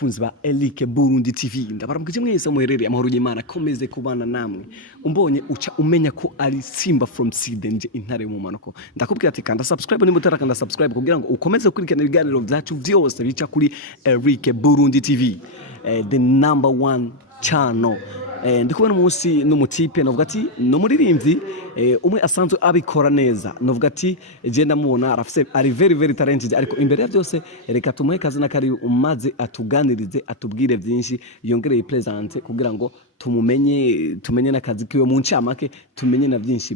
bakunzi ba Eric Burundi TV ndabaramukije mwese muherereye amahoro y'Imana komeze kubana namwe umbonye uca umenya ko ari Simba from Sidenje intare mu manuko ndakubwira ati kanda subscribe ni mutara kanda subscribe kugira ngo ukomeze gukurikirana ibiganiro byacu byose bica kuri Eric Burundi TV the number one channel ndikubona umunsi n'umutipe novuga ati no muririmbyi umwe asanzwe abikora neza novuga ati je ndamubona arafise ari very talented ariko imbere ya byose reka tumuhe kazi nakari umaze atuganirize atubwire byinshi yongereye presence kugira ngo tumenye nakazi kiwe mu ncamake tumenye na byinshi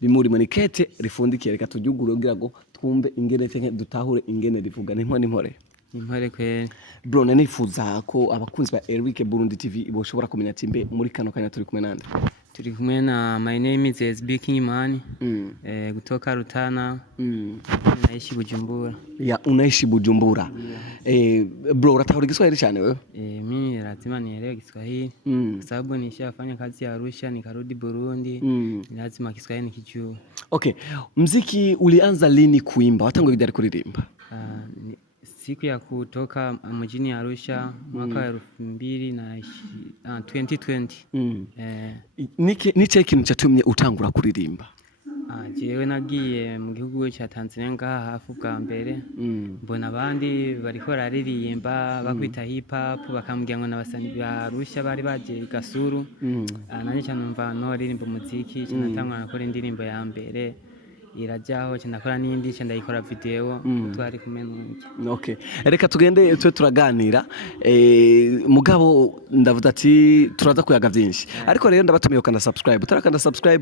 bimuri muri kete rifundikiye reka tujyugure kugira ngo twumve ingene cyane dutahure ingene rivuga n'impore Impare kwe bro nanifuza ko abakunzi ba Eric Burundi TV boshobora kumenya ati mbe muri kano kanya turi kumwe nande turi kumwe na my name is Speaking Man kutoka Rutana naishi Bujumbura unaishi Bujumbura bro unatahuri Kiswahili cyane wewe mimi lazima nielewe Kiswahili kwa sababu nishafanya kazi ya Arusha nikarudi Burundi lazima Kiswahili nikijue. Okay, muziki ulianza lini kuimba watanguye bidari kuririmba? Siku ya kutoka mjini Arusha mwaka wa 2020. Niche kintu cyatumye utangura kuririmba? Jewe nagiye mu gihugu cya Tanzania ngaha hafu bwa mbere mbona abandi bariko bararirimba bakwita hip hop bakambwira ngo nabasani ba Arusha bari baje Gasuru nanye cyanumva no baririmba umuziki cyanatangwa nakora indirimbo ya mbere irajyaho cyandakora n'indi cyandayikora video twari kumenuke. Okay, reka tugende twe turaganira mugabo ndavuga ati turaza kuyaga byinshi ariko rero ndabatumiye kanda subscribe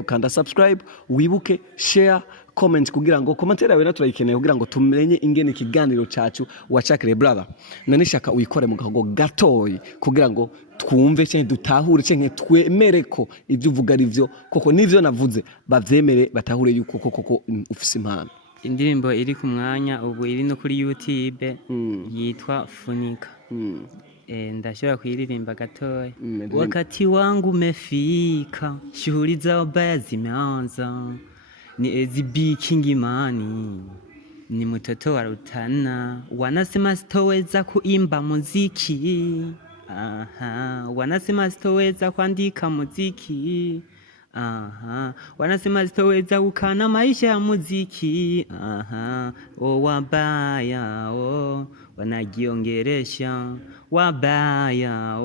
kanda subscribe wibuke share comment kugira ngo commentaire yawe naturayikeneye kugira ngo tumenye ingene ikiganiro cyacu wacakire brother nanishaka uyikore mu gahogo gatoyi kugira ngo twumve cyane dutahure cyane twemere ko ibyo uvuga ari byo koko nivyo navuze bavyemere batahure yuko koko ufise impano. Indirimbo iri ku mwanya ubu iri no kuri YouTube yitwa Funika ndashobora kuiririmba gatoya. Wakati wangu umefika shughuli zao baya zimeanza ni Speaking Man ni mtoto wa Rutana wanasema sitoweza kuimba muziki wanasema sitoweza kuandika muziki wanasema sitoweza kukana maisha ya muziki wabaya wanajiongeresha wabaya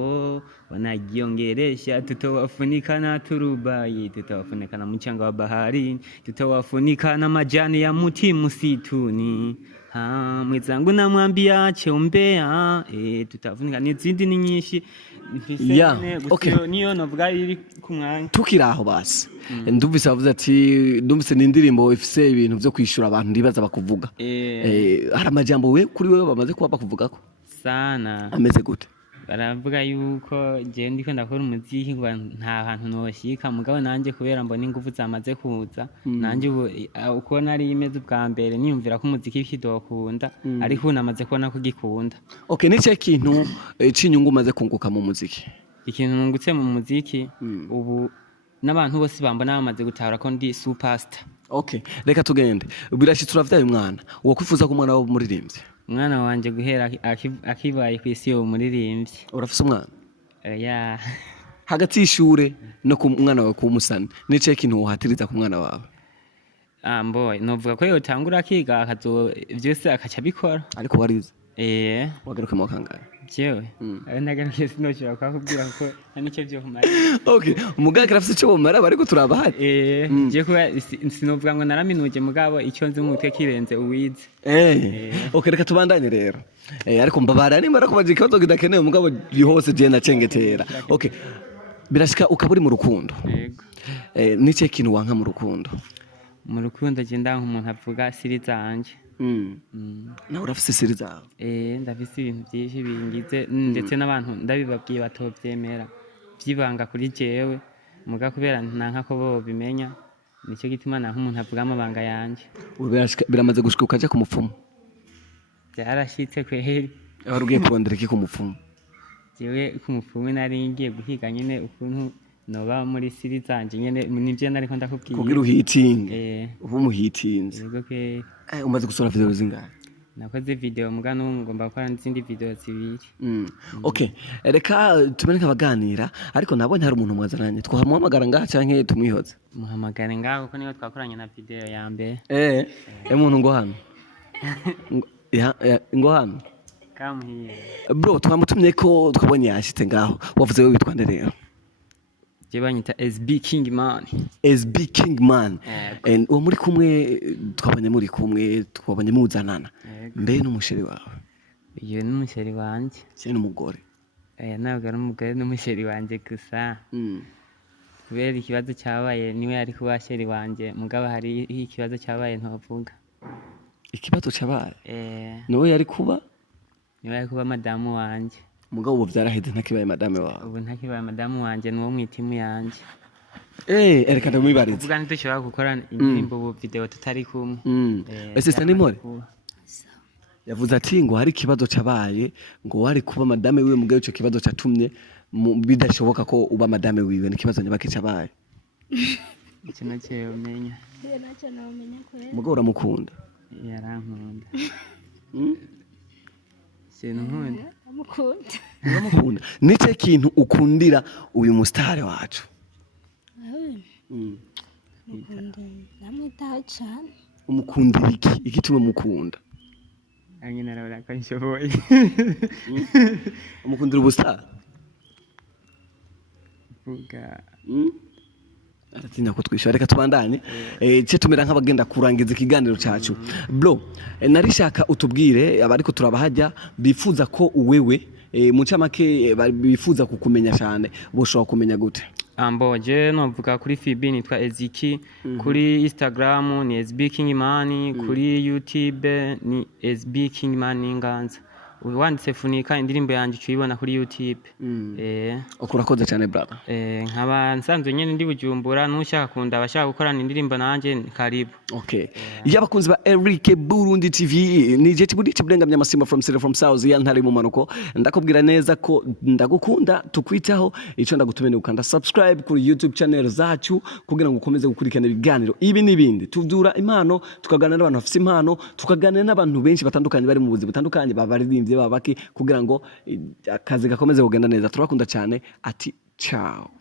wanajiongeresha tutawafunika na turubai tutawafunika na mchanga wa bahari tutawafunika na majani ya mti msituni mwenzangu namwambia ache umbea tutafunika n'izindi ni nyinshi okay niyo navuga iri ku mwanya tukiraho basi ndumvise bavuze ati ndumvise n'indirimbo ifise ibintu byo kwishura abantu ndibaza bakuvuga hari amajambo we kuri wewe bamaze kuba bakuvuga ko sana ameze gute baravuga yuko je ndiko ndakora umuziki ngo nta hantu noshika mugabo nanje kubera mbona ingufu zamaze kuza nanje uko nari imeze bwa mbere niyumvira ko umuziki kidokunda ariko namaze kubona ko gikunda. Okay, nice kintu cinyungu maze kunguka mu muziki ikintu nungutse mu muziki ubu n'abantu bose bambona bamaze gutahura ko ndi superstar. Okay, reka tugende birashitse uravyaye umwana uwo kwifuza ko umwana wawe muririmbye umwana wanje guhera akibaye ku isi yo muririmbye. Urafise umwana hagati y'ishure no ku mwana wawe kumusana nice kintu uhatiriza ku mwana wawe? Mboy novuga ko yotangura akiga akazo byose akaca bikora ariko warize wagaruka mu kangahe jewe ndagarukiye sinoshobora kwakubwira ko nicyo byo kumara. Okay, umuganga arafise cyo bomara bariko turabahari je kuba sinovuga ngo naraminuje mugabo icyo nzi mu mutwe kirenze uwize. Okay, reka tubandanye rero ariko mbabara nimara kubaje ikibazo kidakeneye mugabo yihose je nacengetera. Okay, birashika ukaburi mu rukundo nice kintu wanka mu rukundo? Mu rukundo je ndanka umuntu avuga siri zanje nawe urafise siri zawe? Ndafise ibintu byinshi bingize ndetse n'abantu ndabibabwiye batovyemera byibanga kuri jewe muga kubera nanka ko bo bimenya nicyo gituma nanka umuntu avuga amabanga yanje. Biramaze gushika ukaje ku mupfumu? Byarashitse kweheri. Warugiye kurondera iki ku mupfumu? Jewe ku mupfumu nari ngiye guhiga nyene ukuntu noba muri siri zanje nyene nivyo nariko ndakubwiye kugira uhitinge ubu muhitinze. Yego ke umaze gusora video zingahe? nakoze video muga n'ubu ngomba gukora n'izindi video zibiri. Okay, reka tumenye abaganira ariko nabonye hari umuntu mwazananye twamuhamagara ngaha canke tumwihoze Muhamagare ngaho kuko niyo twakoranye na video ya mbere. Umuntu ngo hano ngo hano Kamuhiye. bro twamutumye ko twabonye yashitse ngaho wavuze we witwa nde rero? Je banyita SB Kingman. SB Kingman. Uwo muri kumwe twabonye muzanana. Mbe n'umusheri wawe? Iyo n'umusheri wanje. Cye n'umugore? Ntabwo ari umugore n'umusheri wanje gusa. Kubera ikibazo cyabaye niwe ari kuba sheri wanje mugabo hari ikibazo cyabaye ntovuga. Ikibazo cyabaye? Niwe yari kuba madamu wanje. Mugabo ubu byaraheze ntakibaye madame wawe? Ubu ntakibaye madamu wanje nuwo mwitimu yanje. Reka ndamwibarize. Uvuga ntidushobora gukora indirimbo ubu video tutari kumwe. Sister Nimore yavuze ati ngo hari ikibazo cyabaye ngo wari kuba madame wiwe mugabo ico kibazo cyatumye bidashoboka ko uba madame wiwe n'ikibazo nyabaki cyabaye. Icyo nacyo umenya. Mugabo uramukunda? Yarankunda. Sinkunda. Uramukunda? Nice kintu ukundira uyu mustare wacu? Namwitaho cyane. Umukundira iki tume mukunda? Ange narabona ko nshoboye. Umukundira ubusa? Vuga. Aratinya ko twishora reka tubandanye. Cye tumera nk'abagenda kurangiza ikiganiro cyacu. Bro, narishaka utubwire abariko turabahajya bifuza ko uwewe mu camake bifuza kukumenya cyane boshobora kumenya gute? Amboje novuga kuri FB nitwa Eziki, kuri Instagram ni SB Kingman, kuri YouTube ni SB Kingman Inganza. Wanditse funika indirimbo yanje cyibona kuri YouTube. Ukurakoze cyane brother. Nkaba nsanzwe nyene ndi Bujumbura nushaka kunda abashaka gukorana indirimbo nanje karibu. Okay. Yabakunzi ba Eric Burundi TV ni je tibudi kiburengamya amasimba from City from South ya ntari mu manuko ndakubwira neza ko ndagukunda tukwitaho ico ndagutumene ukanda subscribe kuri YouTube channel zacu kugira ngo ukomeze gukurikirana ibiganiro ibi nibindi tuvdura impano tukaganira n'abantu bafite impano tukaganira n'abantu benshi batandukanye bari mu buzima butandukanye babaririmbye babaki kugira ngo akazi gakomeze kugenda neza turakunda cyane ati ciao.